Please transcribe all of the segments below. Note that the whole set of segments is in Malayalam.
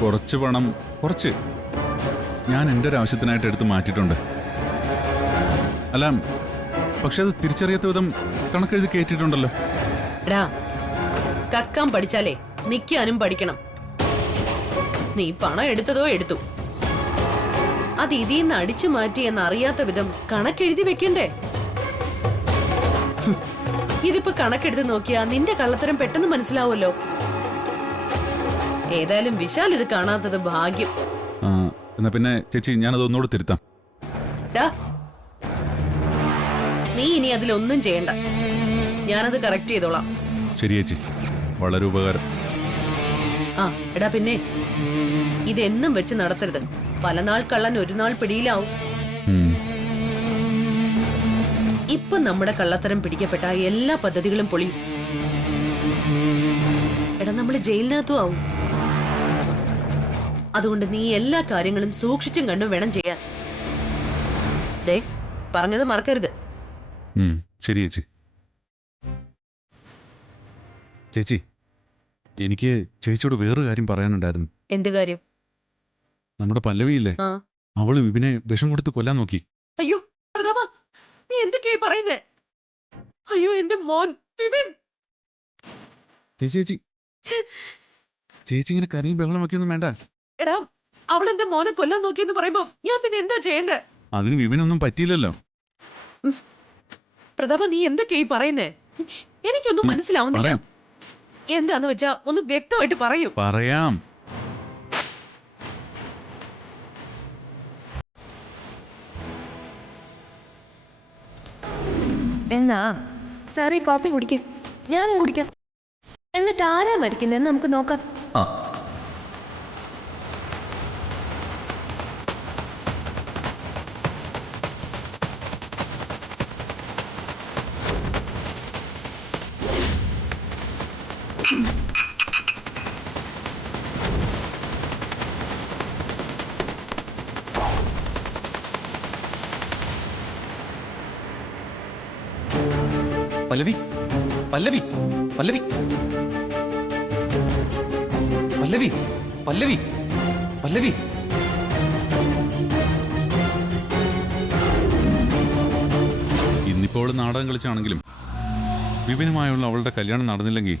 കുറച്ച് പണം കുറച്ച് ഞാൻ എൻ്റെ ഒരു ആവശ്യത്തിനായിട്ട് എടുത്ത് മാറ്റിയിട്ടുണ്ട്. അല്ല, പക്ഷെ അത് തിരിച്ചറിയാത്ത വിധം കണക്കെഴുതി കയറ്റിയിട്ടുണ്ടല്ലോ. എടാ, കക്കാൻ പഠിച്ചാലേ നിക്കാനും പഠിക്കണം. നീ പണം എടുത്തതോ എടുത്തു, അത് ഇതിന്ന് അടിച്ചു മാറ്റി എന്നറിയാത്ത വിധം കണക്കെഴുതി വെക്കണ്ടേ? ഇതിപ്പോ കണക്കെടുത്ത് നോക്കിയാ നിന്റെ കള്ളത്തരം പെട്ടെന്ന് മനസ്സിലാവുമല്ലോ. ഏതായാലും വിശാൽ ഇത് കാണാത്തത് ഭാഗ്യം. എന്നാ പിന്നെ ചേച്ചി, ഞാനത് ഒന്നുകൂടെ തിരുത്താം. നീ ഇനി അതിലൊന്നും ചെയ്യണ്ട, ഞാനത് കറക്റ്റ് ചെയ്തോളാം. ശരി ചേച്ചി, വളരെ ഉപകാരം. എടാ പിന്നെ ഇതെന്നും വെച്ച് നടത്തരുത്. പല നാൾ കള്ളൻ ഒരു നാൾ പിടിയിലാവും. ഇപ്പൊ നമ്മുടെ കള്ളത്തരം പിടിക്കപ്പെട്ട എല്ലാ പദ്ധതികളും പൊളിയും. എടാ, നമ്മള് ജയിലിനകത്തും ആവും. അതുകൊണ്ട് നീ എല്ലാ കാര്യങ്ങളും സൂക്ഷിച്ചും കണ്ടും വേണം ചെയ്യാൻ. ദേ, പറഞ്ഞത് മറക്കരുത്. ശരി ചേച്ചി. ചേച്ചി, എനിക്ക് ചേച്ചിയോട് വേറൊരു കാര്യം പറയാനുണ്ടായിരുന്നു. എന്ത് കാര്യം? നമ്മുടെ പല്ലവിയില്ലേ, അവള് വിപിനെ വിഷം കൊടുത്ത് കൊല്ലാൻ നോക്കി. അയ്യോ പ്രതാപ, നീ എന്തൊക്കെയായി പറയുന്നേ? അയ്യോ, എന്റെ മോൻ വിപിൻ. ചേച്ചി ചേച്ചി ഇങ്ങനെ കരയും ബഹളം വയ്ക്കൊന്നും വേണ്ട. എടാ, അവൾ എന്റെ മോനെ കൊല്ലാൻ നോക്കിയെന്ന് പറയുമ്പോ ഞാൻ പിന്നെ എന്താ ചെയ്യണ്ടേ? അതിന് വിപിനൊന്നും പറ്റിയില്ലല്ലോ. പ്രതാപ, നീ എന്തൊക്കെയായി പറയുന്നേ? എനിക്കൊന്നും മനസ്സിലാവുന്നില്ല. എന്താന്ന് വെച്ചാ ഒന്ന് വ്യക്തമായിട്ട് പറയൂ. പറയാം. എന്നാ സാറി കോഫി കുടിക്കും, ഞാനും കുടിക്കാം. എന്നിട്ട് ആരാ മരിക്കുന്നതെന്ന് നമുക്ക് നോക്കാം. പല്ലവി, പല്ലവി, പല്ലവി, പല്ലവി, പല്ലവി, പല്ലവി. ഇന്നിപ്പോൾ നാടകം കളിച്ചാണെങ്കിലും വിപിനുമായുള്ള അവളുടെ കല്യാണം നടന്നില്ലെങ്കിൽ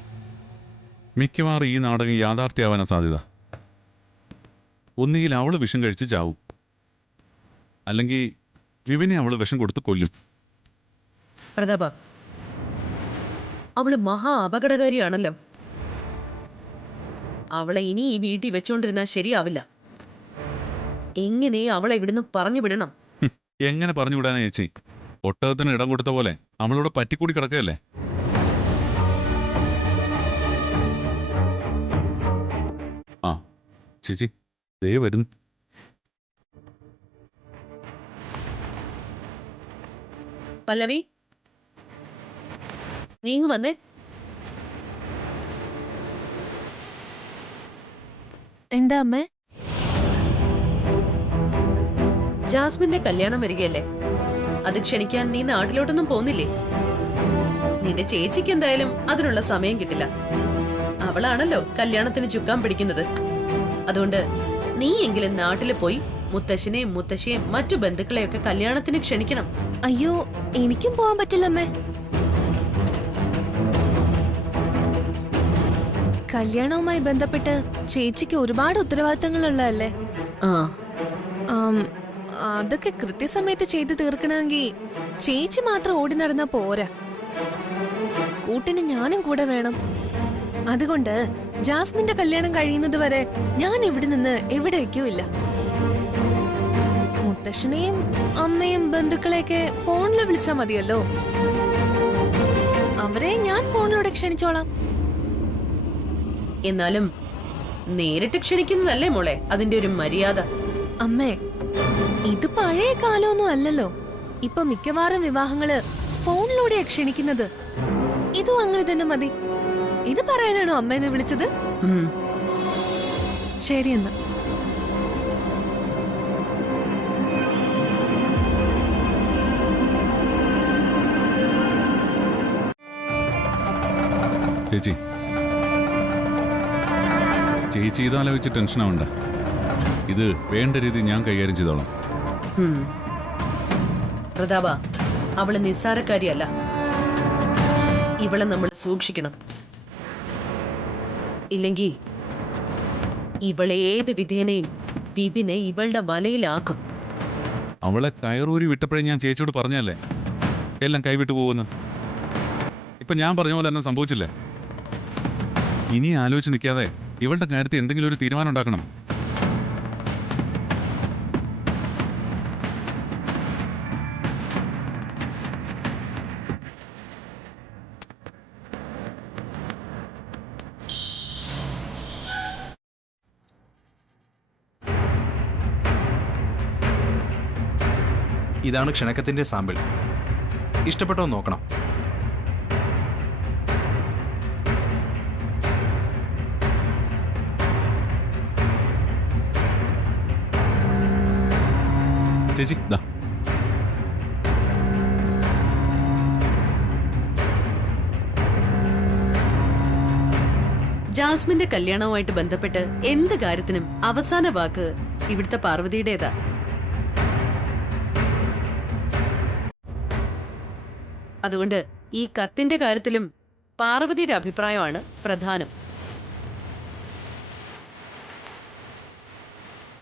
മിക്കവാറും ഈ നാടകം യാഥാർത്ഥ്യമാവാനാ സാധ്യത. ഒന്നുകിൽ അവള് വിഷം കഴിച്ച് ചാവും, അല്ലെങ്കിൽ വിപിനെ അവള് വിഷം കൊടുത്ത് കൊല്ലും. പ്രതാപ, അവള് മഹാ അപകടകാരിയാണല്ലോ. അവളെ ഇനി ഈ വീട്ടിൽ വെച്ചോണ്ടിരുന്നാൽ ശരിയാവില്ല. എങ്ങനെ അവളെ ഇവിടുന്ന് പറഞ്ഞു വിടണം? എങ്ങനെ പറഞ്ഞു വിടാനാ ചേച്ചി? ഒട്ടകത്തിന് ഇടം കൊടുത്ത പോലെ അവളോട് പറ്റിക്കൂടി കിടക്കുകയല്ലേ. ചേച്ചി ദേ വരുന്നു. പല്ലവി, നീങ്ങ് വന്നേ. എന്താ അമ്മേ? ജാസ്മിന്റെ കല്യാണം വരികയല്ലേ, അത് ക്ഷണിക്കാൻ നീ നാട്ടിലോട്ടൊന്നും പോന്നില്ലേ? നിന്റെ ചേച്ചിക്ക് എന്തായാലും അതിനുള്ള സമയം കിട്ടില്ല. അവളാണല്ലോ കല്യാണത്തിന് ചുക്കാൻ പിടിക്കുന്നത്. അതുകൊണ്ട് നീ എങ്കിലും നാട്ടില് പോയി മുത്തശ്ശനെയും മുത്തശ്ശിയെയും മറ്റു ബന്ധുക്കളെയൊക്കെ കല്യാണത്തിന് ക്ഷണിക്കണം. അയ്യോ, എനിക്കും പോവാൻ പറ്റില്ലമ്മേ. കല്യാണവുമായി ബന്ധപ്പെട്ട് ചേച്ചിക്ക് ഒരുപാട് ഉത്തരവാദിത്തങ്ങളുള്ളതല്ലേ. അതൊക്കെ കൃത്യസമയത്ത് ചെയ്തു തീർക്കണമെങ്കിൽ ചേച്ചി മാത്രം ഓടി നടന്നാ പോരാ, കൂട്ടിന് ഞാനും കൂടെ വേണം. അതുകൊണ്ട് ജാസ്മിന്റെ കല്യാണം കഴിയുന്നത് വരെ ഞാൻ ഇവിടെ നിന്ന് എവിടേക്കും ഇല്ല. മുത്തശ്ശനെയും അമ്മയും ബന്ധുക്കളെയൊക്കെ ഫോണിൽ വിളിച്ചാ മതിയല്ലോ. അവരെ ഞാൻ ഫോണിലൂടെ ക്ഷണിച്ചോളാം. എന്നാലും നേരിട്ട് ക്ഷണിക്കുന്നതല്ലേ മോളെ അതിന്റെ ഒരു മര്യാദ. അമ്മേ, ഇത് പഴയ കാലമൊന്നും അല്ലല്ലോ. ഇപ്പൊ മിക്കവാറും വിവാഹങ്ങള് ഫോണിലൂടെയാ ക്ഷണിക്കുന്നത്. ഇതും അങ്ങനെ തന്നെ മതി. ഇത് പറയാനാണോ അമ്മേനെ വിളിച്ചത്? ശരി എന്നാ. ചേച്ചി ചേച്ചി ഇതാലോചിച്ച് ടെൻഷനാവണ്ട. ഇത് വേണ്ട രീതി ഞാൻ കൈകാര്യം ചെയ്തോളാം. പ്രതാപ, അവള് നിസ്സാരക്കാരിയല്ല. ഇവളെ നമ്മൾ സൂക്ഷിക്കണം. ഇല്ലെങ്കിൽ ഇവളെ ഏത് വിധേനയും ബിബിനെ ഇവളുടെ വലയിലാക്കും. അവളെ കയറൂരി വിട്ടപ്പോഴേ ഞാൻ ചേച്ചിയോട് പറഞ്ഞല്ലേ എല്ലാം കൈവിട്ടു പോകുന്നു. ഇപ്പൊ ഞാൻ പറഞ്ഞ പോലെ തന്നെ സംഭവിച്ചില്ലേ? ഇനി ആലോചിച്ച് നിൽക്കാതെ ഇവളുടെ കാര്യത്തിൽ എന്തെങ്കിലും ഒരു തീരുമാനം ഉണ്ടാക്കണം. ഇതാണ് ക്ഷണക്കത്തിന്റെ സാമ്പിൾ. ഇഷ്ടപ്പെട്ടോ നോക്കണം. ചേച്ചി ദാ. ജാസ്മിന്റെ കല്യാണവുമായിട്ട് ബന്ധപ്പെട്ട് എന്ത് കാര്യത്തിനും അവസാന വാക്ക് ഇവിടുത്തെ പാർവതിയുടേതാ. അതുകൊണ്ട് ഈ കത്തിന്റെ കാര്യത്തിലും പാർവതിയുടെ അഭിപ്രായമാണ് പ്രധാനം.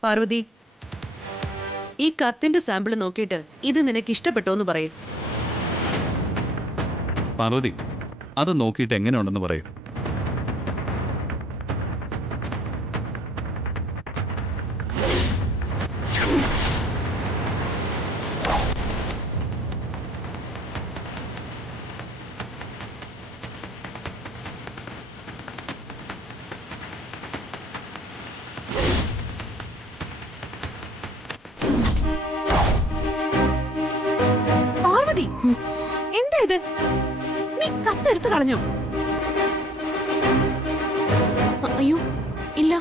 പാർവതി, ഈ കത്തിന്റെ സാമ്പിൾ നോക്കിയിട്ട് ഇത് നിനക്ക് ഇഷ്ടപ്പെട്ടോ എന്ന് പറയും. പാർവതി, അത് നോക്കിയിട്ട് എങ്ങനെയുണ്ടെന്ന് പറയൂ. പാർവതി, എന്താ ഇത്? നീ കത്തെടുത്ത് കളഞ്ഞോ? അയ്യോ ഇല്ല,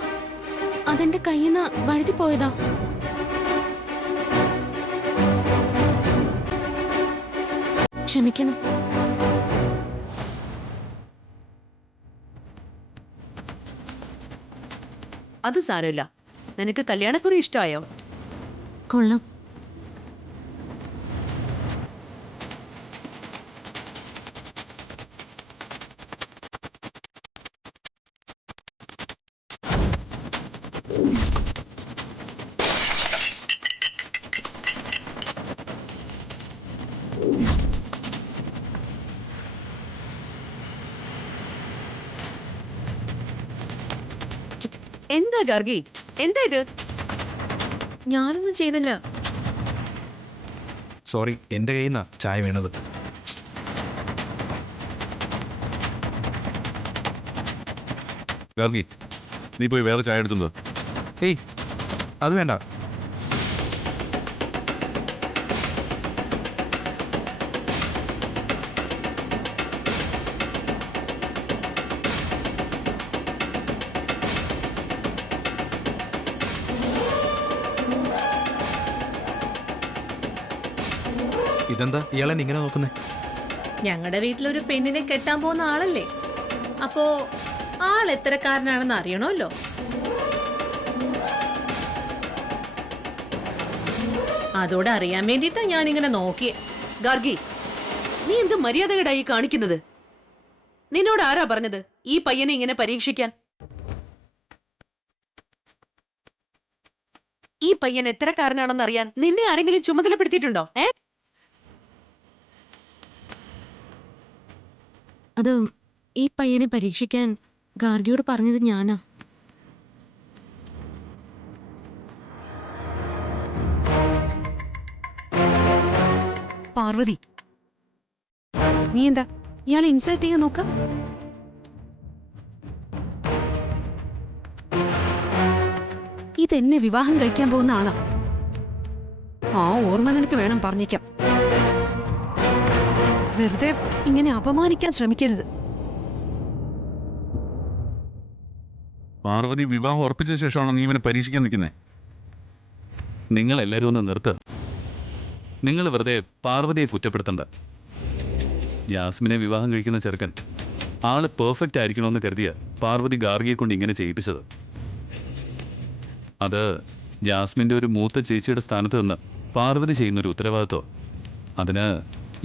അതെന്റെ കയ്യിൽ നിന്ന് വഴുതി പോയതാ. ക്ഷമിക്കണം. അത് സാരമില്ല. നിനക്ക് കല്യാണക്കുറി ഇഷ്ടമായോ? കൊള്ളാം. എന്താ ഗാർഗി, എന്താ ഇത്? ഞാനൊന്നും ചെയ്തില്ല. സോറി, എന്റെ കയ്യിൽ നിന്നാ ചായ വീണത്. ഗാർഗി, നീ പോയി വേറെ ചായ എടുത്തുണ്ടോ? ഏയ്, അത് വേണ്ട. ഇതെന്താ ഇയാളെ ഇങ്ങനെ നോക്കുന്നേ? ഞങ്ങളുടെ വീട്ടിലൊരു പെണ്ണിനെ കെട്ടാൻ പോകുന്ന ആളല്ലേ, അപ്പോ ആൾ എത്രക്കാരനാണെന്ന് അറിയണമല്ലോ. അതോടെ അറിയാൻ വേണ്ടിട്ടാ ഞാനിങ്ങനെ നോക്കിയേ. ഗാർഗി, നീ എന്ത് മര്യാദകേടായി കാണിക്കുന്നത്? നിന്നോട് ആരാ പറഞ്ഞത് ഈ പയ്യനെ ഇങ്ങനെ പരീക്ഷിക്കാൻ? ഈ പയ്യൻ എത്രക്കാരനാണെന്ന് അറിയാൻ നിന്നെ ആരെങ്കിലും ചുമതലപ്പെടുത്തിയിട്ടുണ്ടോ? അത് ഈ പയ്യനെ പരീക്ഷിക്കാൻ ഗാർഗിയോട് പറഞ്ഞത് ഞാനാ. പാർവതി, നീ എന്താ ഇയാളെ ഇൻസൾട്ട് ചെയ്യാൻ നോക്ക? ഇതെന്നെ വിവാഹം കഴിക്കാൻ പോകുന്ന ആളാ. ആ ഓർമ്മ നിനക്ക് വേണം പറഞ്ഞേക്കാം. വെറുതെ ഇങ്ങനെ അപമാനിക്കാൻ ശ്രമിക്കരുത്. പാർവതി വിവാഹം ഉറപ്പിച്ച ശേഷമാണോ നീ ഇവനെ പരീക്ഷിക്കാൻ നിൽക്കുന്നത്? നിങ്ങൾ എല്ലാവരും ഒന്ന് നിർത്ത്. നിങ്ങൾ വെറുതെ പാർവതിയെ കുറ്റപ്പെടുത്തണ്ട. ജാസ്മിനെ വിവാഹം കഴിക്കുന്ന ചെറുക്കൻ ആള് പെർഫെക്റ്റ് ആയിരിക്കണമെന്ന് കരുതിയ പാർവതി ഗാർഗിയെ കൊണ്ട് ഇങ്ങനെ ചെയ്യിപ്പിച്ചത്. അത് ജാസ്മിൻ്റെ ഒരു മൂത്ത ചേച്ചിയുടെ സ്ഥാനത്ത് നിന്ന് പാർവതി ചെയ്യുന്നൊരു ഉത്തരവാദിത്വം. അതിന്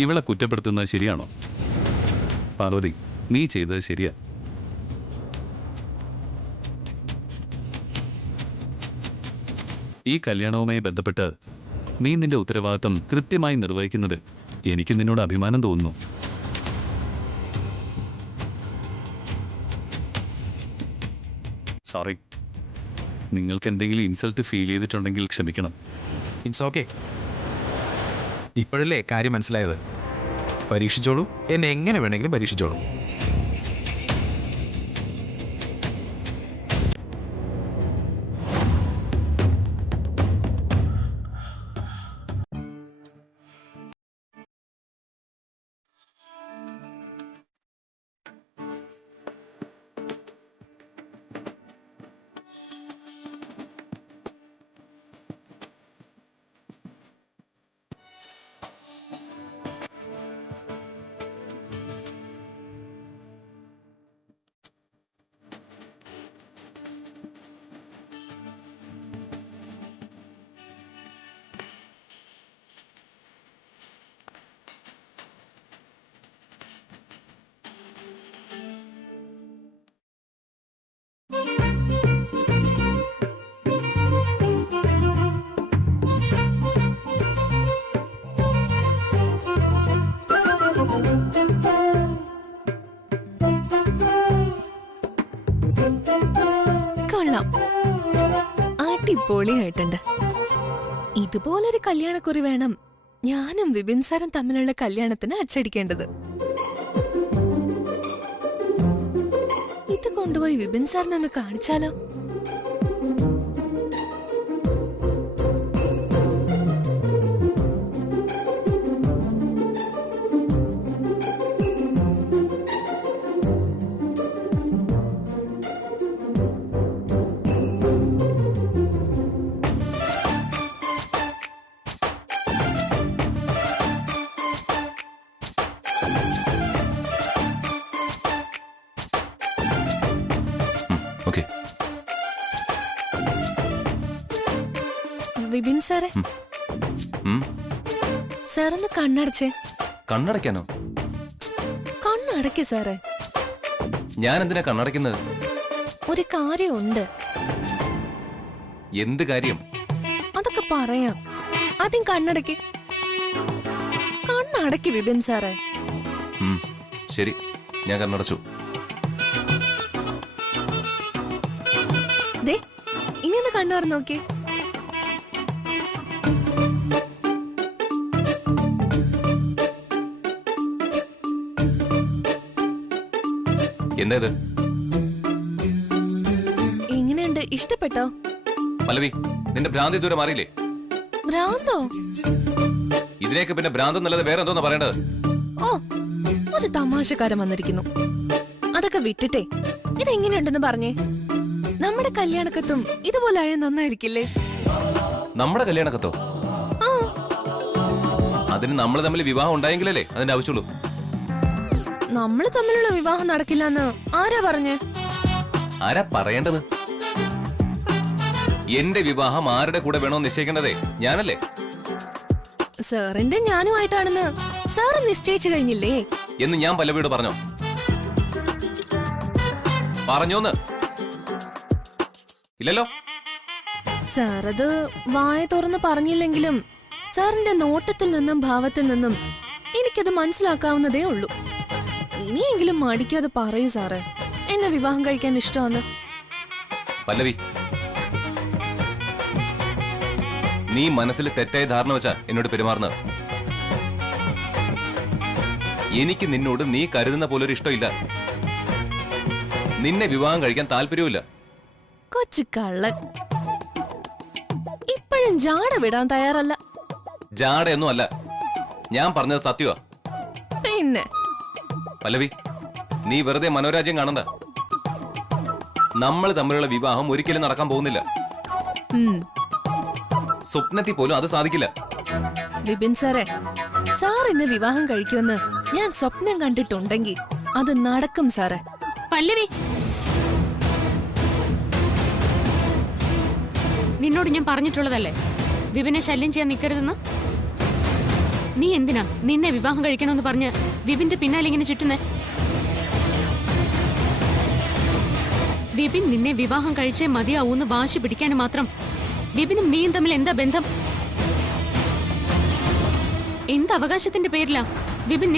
ഇവളെ കുറ്റപ്പെടുത്തുന്നത് ശരിയാണോ? പാർവതി, നീ ചെയ്തത് ശരിയാ. ഈ കല്യാണവുമായി ബന്ധപ്പെട്ട് നീ നിന്റെ ഉത്തരവാദിത്വം കൃത്യമായി നിർവഹിക്കുന്നത് എനിക്ക് നിന്നോട് അഭിമാനം തോന്നുന്നു. സോറി, നിങ്ങൾക്ക് എന്തെങ്കിലും ഇൻസൾട്ട് ഫീൽ ചെയ്തിട്ടുണ്ടെങ്കിൽ ക്ഷമിക്കണം. It's okay. ഇപ്പോഴല്ലേ കാര്യം മനസ്സിലായത്. പരീക്ഷിച്ചോളൂ, എന്നെ എങ്ങനെ വേണമെങ്കിലും പരീക്ഷിച്ചോളൂ. കൊള്ളാം, അടിപൊളിയായിട്ടുണ്ട്. ഇതുപോലൊരു കല്യാണക്കുറി വേണം ഞാനും വിപിൻ സാറും തമ്മിലുള്ള കല്യാണത്തിന് അച്ചടിക്കേണ്ടത്. ഇത് കൊണ്ടുപോയി വിപിൻ സാറിനൊന്ന് കാണിച്ചാലോ? ഓക്കെ. വിപിൻ സാറേ, സാറൊന്ന് കണ്ണടച്ചേ. കണ്ണടയ്ക്കാനോ? കണ്ണടക്കേ സാറേ. ഞാൻ എന്തിനാ കണ്ണടയ്ക്കുന്നത്? ഒരു കാര്യമുണ്ട്. എന്ത് കാര്യം? അതൊക്കെ പറയാം. ആദ്യം കണ്ണടക്ക്. കണ്ണടക്ക് വിപിൻ സാറേ. ശരി, ഞാൻ കണ്ണടച്ചു. ദേ, ഇനി ഒന്ന് കണ്ണു തുറന്ന് നോക്കിയേ. എന്താ ഇത്? എങ്ങനെയുണ്ട്? ഇഷ്ടപ്പെട്ടോ? പല്ലവി, നിന്റെ ഭ്രാന്തി ഇതുവരെ മാറിയില്ലേ? ഭ്രാന്തോ? ഇതിനേക്ക് പിന്നെ ഭ്രാന്തെന്നല്ലാതെ വേറെ എന്തോന്നാ പറയേണ്ടത്? ഓ, ഒരു തമാശക്കാരൻ വന്നിരിക്കുന്നു. അതൊക്കെ വിട്ടിട്ടേ ഇതെങ്ങനെയുണ്ടെന്ന് പറഞ്ഞേ. നമ്മുടെ കല്യാണക്കത്തും ഇതുപോലെ ആയാൽ നന്നായിരിക്കില്ലേ? നമ്മുടെ കല്യാണക്കത്തോ? ആ, അതിന് നമ്മൾ തമ്മിൽ വിവാഹം ഉണ്ടായെങ്കിലല്ലേ അതിന്റെ ആവശ്യമുള്ളൂ. നമ്മൾ തമ്മിലുള്ള വിവാഹം നടക്കില്ലെന്ന് ആരാ പറഞ്ഞേ? ആരാ പറയേണ്ടത്? എന്റെ വിവാഹം ആരുടെ കൂടെ വേണോ നിശ്ചയിക്കേണ്ടതേ ഞാനല്ലേ? സാറിന്റെ ഞാനുമായിട്ടാണെന്ന് സാറ് നിശ്ചയിച്ചു കഴിഞ്ഞില്ലേ എന്ന് ഞാൻ പല്ലവിയോട് പറഞ്ഞോ? പറഞ്ഞോന്ന്? ഇല്ലല്ലോ. സാറത് വായ തുറന്ന് പറഞ്ഞില്ലെങ്കിലും സാറിന്റെ നോട്ടത്തിൽ നിന്നും ഭാവത്തിൽ നിന്നും എനിക്കത് മനസ്സിലാക്കാവുന്നതേ ഉള്ളൂ. ഇനിയെങ്കിലും മടിക്കാതെ പറയൂ സാറേ, എന്നെ വിവാഹം കഴിക്കാൻ ഇഷ്ടമാണ്. പല്ലവി, നീ മനസ്സിൽ തെറ്റായ ധാരണ വെച്ചാ എന്നോട് പെരുമാറുന്നത്. എനിക്ക് നിന്നോട് നീ കരുതുന്ന പോലൊരു ഇഷ്ടമില്ല. നിന്നെ വിവാഹം കഴിക്കാൻ താല്പര്യവുമില്ല. കൊച്ചു കള്ളൻ, ഇപ്പോഴും ജാട വിടാൻ തയ്യാറല്ല. ജാടയൊന്നും അല്ല, ഞാൻ പറഞ്ഞത് സത്യമാ. പിന്നെ പല്ലവി, നീ വെറുതെ മനോരാജ്യം കാണണ്ട. നമ്മൾ തമ്മിലുള്ള വിവാഹം ഒരിക്കലും നടക്കാൻ പോകുന്നില്ല. സ്വപ്നത്തിൽ പോലും അത് സാധിക്കില്ല. വിപിൻ സാറേ, സാർ എന്നെ വിവാഹം കഴിക്കുമെന്ന് ഞാൻ സ്വപ്നം കണ്ടിട്ടുണ്ടെങ്കിൽ അത് നടക്കും സാറേ. പല്ലവി, നിന്നോട് ഞാൻ പറഞ്ഞിട്ടുള്ളതല്ലേ വിപിനെ ശല്യം ചെയ്യാൻ നിൽക്കരുതെന്ന്. നീ എന്തിനാ നിന്നെ വിവാഹം കഴിക്കണമെന്ന് പറഞ്ഞ് വിപിന്റെ പിന്നാലെ ഇങ്ങനെ ചുറ്റുന്നേ? വിപിൻ നിന്നെ വിവാഹം കഴിച്ചേ മതിയാവൂന്ന് വാശി പിടിക്കാൻ മാത്രം വിപിനും നീയും തമ്മിൽ എന്താ ബന്ധം? എന്ത് അവകാശത്തിന്റെ പേരിലാ വിപിൻ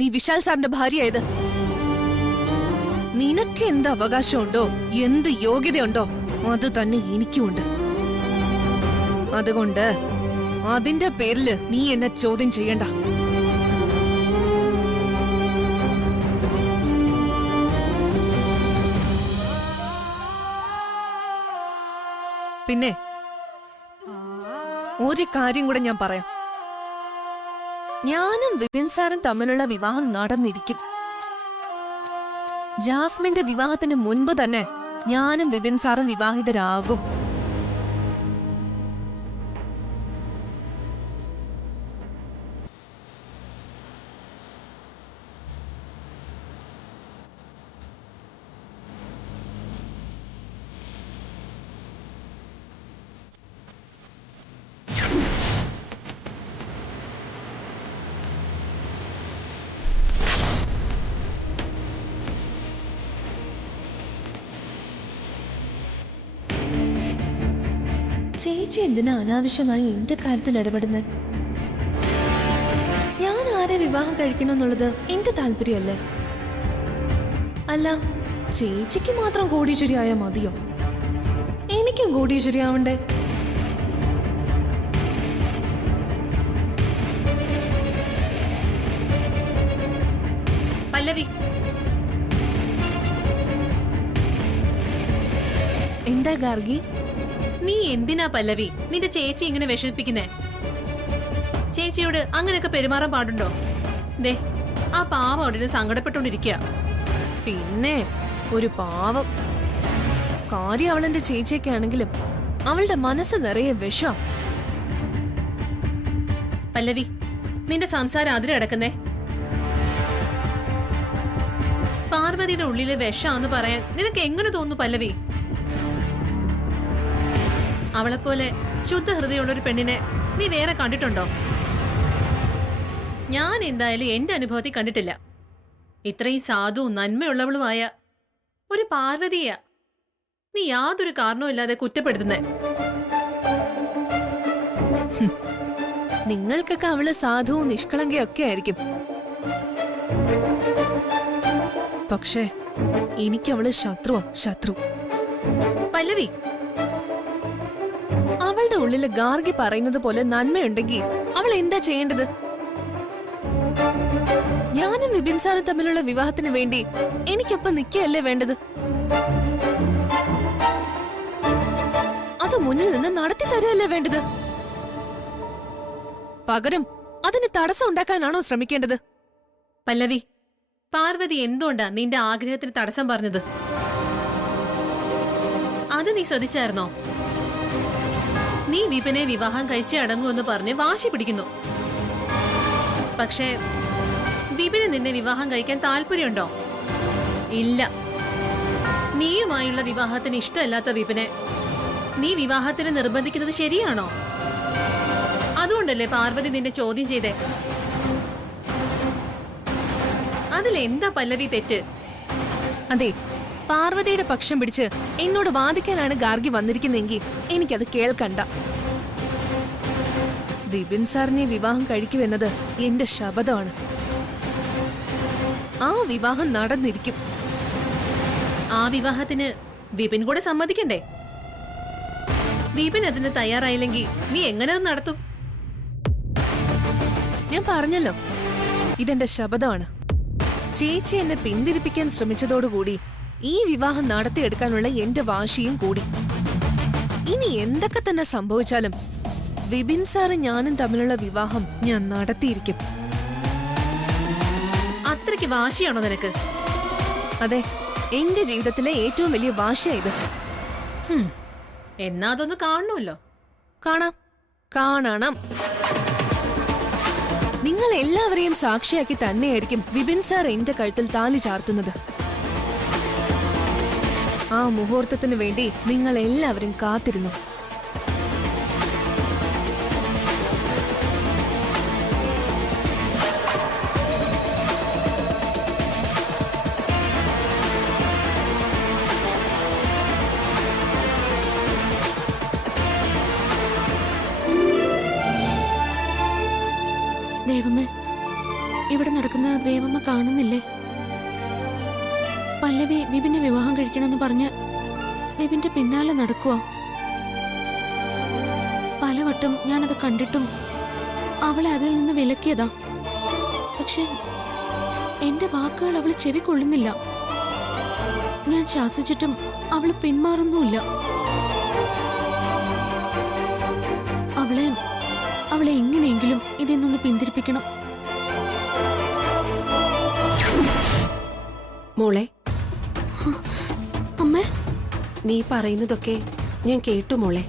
നീ വിശാൽ സാറിന്റെ ഭാര്യയായത്? നിനക്ക് എന്ത് അവകാശമുണ്ടോ, എന്ത് യോഗ്യതയുണ്ടോ അത് തന്നെ എനിക്കുമുണ്ട്. അതുകൊണ്ട് അതിന്റെ പേരില് നീ എന്നെ ചോദ്യം ചെയ്യണ്ട. പിന്നെ ഒരു കാര്യം കൂടെ ഞാൻ പറയാം. ഞാനും വിപിൻ സാറും തമ്മിലുള്ള വിവാഹം നടന്നിരിക്കും. ജാസ്മിന്റെ വിവാഹത്തിന് മുൻപ് തന്നെ ഞാനും വിപിൻ സാറും വിവാഹിതരാകും. ചേച്ചി എന്തിനാ അനാവശ്യമായി എന്റെ കാര്യത്തിൽ ഇടപെടുന്നത്? ഞാൻ ആരെ വിവാഹം കഴിക്കണമെന്നുള്ളത് എന്റെ താല്പര്യമല്ലേ? അല്ല, ചേച്ചിക്ക് മാത്രം കോടീശ്വരി ആയാൽ മതിയോ? എനിക്കും കോടീശ്വരി ആവണ്ടേ? പല്ലവി, എന്താ ഗാർഗി? നീ എന്തിനാ പല്ലവി നിന്റെ ചേച്ചി ഇങ്ങനെ വിഷമിപ്പിക്കുന്നേ? ചേച്ചിയോട് അങ്ങനെയൊക്കെ പെരുമാറാൻ പാടുണ്ടോ? ദേ, ആ പാവം അവിടെ സങ്കടപ്പെട്ടോണ്ടിരിക്കുക. പിന്നെ ഒരു പാവം. കാര്യം അവളെന്റെ ചേച്ചിയൊക്കെ ആണെങ്കിലും അവളുടെ മനസ്സ് നിറയെ വിഷം. പല്ലവി, നിന്റെ സംസാരം അതിലടക്കുന്നേ. പാർവതിയുടെ ഉള്ളിലെ വിഷാന്ന് പറയാൻ നിനക്ക് എങ്ങനെ തോന്നുന്നു പല്ലവി? അവളെപ്പോലെ ശുദ്ധ ഹൃദയമുള്ള ഒരു പെണ്ണിനെ നീ വേറെ കണ്ടിട്ടുണ്ടോ? ഞാൻ എന്തായാലും എന്റെ അനുഭവത്തിൽ കണ്ടിട്ടില്ല. ഇത്രയും സാധുവും നന്മയുള്ളവളുമായ ഒരു പാർവതിയാ നീ യാതൊരു കാരണവും ഇല്ലാതെ കുറ്റപ്പെടുത്തുന്നേ. നിങ്ങൾക്കൊക്കെ അവള് സാധുവും നിഷ്കളങ്കയൊക്കെ ആയിരിക്കും. പക്ഷേ എനിക്ക് അവള് ശത്രുവാ, ശത്രു. പല്ലവി, അവളുടെ ഉള്ളില് ഗാർഗി പറയുന്നത് പോലെ നന്മയുണ്ടെങ്കിൽ അവൾ എന്താ ചെയ്യേണ്ടത്? ഞാനും വിപിൻ സാറും തമ്മിലുള്ള വിവാഹത്തിന് വേണ്ടി എനിക്കൊപ്പം നിൽക്കുകയല്ലേ വേണ്ടത്? അത് മുന്നിൽ നിന്ന് നടത്തി തരുകയല്ലേ വേണ്ടത്? പകരം അതിന് തടസ്സം ഉണ്ടാക്കാനാണോ ശ്രമിക്കേണ്ടത്? പല്ലവി, പാർവതി എന്തുകൊണ്ടാ നിന്റെ ആഗ്രഹത്തിന് തടസ്സം പറഞ്ഞത്? അത് നീ ശ്രദ്ധിച്ചായിരുന്നോ? നീ വിപിനെ വിവാഹം കഴിച്ചേ അടങ്ങുമെന്ന് പറഞ്ഞ് വാശി പിടിക്കുന്നു. പക്ഷേ വിപിന് നിന്നെ വിവാഹം കഴിക്കാൻ താല്പര്യമുണ്ടോ? ഇല്ല. നീയുമായുള്ള വിവാഹത്തിന് ഇഷ്ടമല്ലാത്ത വിപിനെ നീ വിവാഹത്തിന് നിർബന്ധിക്കുന്നത് ശരിയാണോ? അതുകൊണ്ടല്ലേ പാർവതി നിന്നെ ചോദ്യം ചെയ്തേ? അതിലെന്താ പല്ലവി തെറ്റ്? അതെ, പാർവതിയുടെ പക്ഷം പിടിച്ച് എന്നോട് വാദിക്കാനാണ് ഗാർഗി വന്നിരിക്കുന്നെങ്കിൽ എനിക്കത് കേൾക്കണ്ട. വിപിൻ സാറിനെ വിവാഹം കഴിക്കുമെന്നത് എന്റെ ശപഥമാണ്. ആ വിവാഹം നടന്നിരിക്കും. ആ വിവാഹത്തിന് വിപിൻ കൂടെ സമ്മതിക്കണ്ടേ? വിപിൻ അതിന് തയ്യാറായില്ലെങ്കിൽ നീ എങ്ങനെ അത് നടത്തും? ഞാൻ പറഞ്ഞല്ലോ, ഇതെന്റെ ശപഥമാണ്. ചേച്ചി എന്നെ പിന്തിരിപ്പിക്കാൻ ശ്രമിച്ചതോടുകൂടി ഈ വിവാഹം നടത്തിയെടുക്കാനുള്ള എന്റെ വാശിയും കൂടി. ഇനി എന്തൊക്കെ തന്നെ സംഭവിച്ചാലും വിപിൻ സാറും ഞാനും തമ്മിലുള്ള വിവാഹം ഞാൻ നടത്തിയിരിക്കും. അത്രയ്ക്ക് വാശിയാണോ നിനക്ക്? അതെ, എന്റെ ജീവിതത്തിലെ ഏറ്റവും വലിയ വാശിയായത്. എന്നാ അതൊന്ന് കാണണമല്ലോ. കാണണം. നിങ്ങൾ എല്ലാവരെയും സാക്ഷിയാക്കി തന്നെയായിരിക്കും വിപിൻ സാർ എന്റെ കഴുത്തിൽ താലി ചാർത്തുന്നത്. ആ മുഹൂർത്തത്തിന് വേണ്ടി നിങ്ങൾ എല്ലാവരും കാത്തിരുന്നു. ദേവമ്മ, ഇവിടെ നടക്കുന്ന ദേവമ്മ കാണുന്നില്ലേ? പല്ലവി വിപിനെ വിവാഹം കഴിക്കണമെന്ന് പറഞ്ഞ് വിപിന്റെ പിന്നാലെ നടക്കുക. പലവട്ടം ഞാനത് കണ്ടിട്ടും അവളെ അതിൽ നിന്ന് വിലക്കിയതാ. പക്ഷെ എന്റെ വാക്കുകൾ അവൾ ചെവിക്കൊള്ളുന്നില്ല. ഞാൻ ശാസിച്ചിട്ടും അവൾ പിന്മാറുന്നുമില്ല. അവളെ എങ്ങനെയെങ്കിലും ഇതിൽ നിന്ന് പിന്തിരിപ്പിക്കണം. മോളെ, അമ്മേ, നീ പറയുന്നതൊക്കെ ഞാൻ കേട്ടു മോളെ.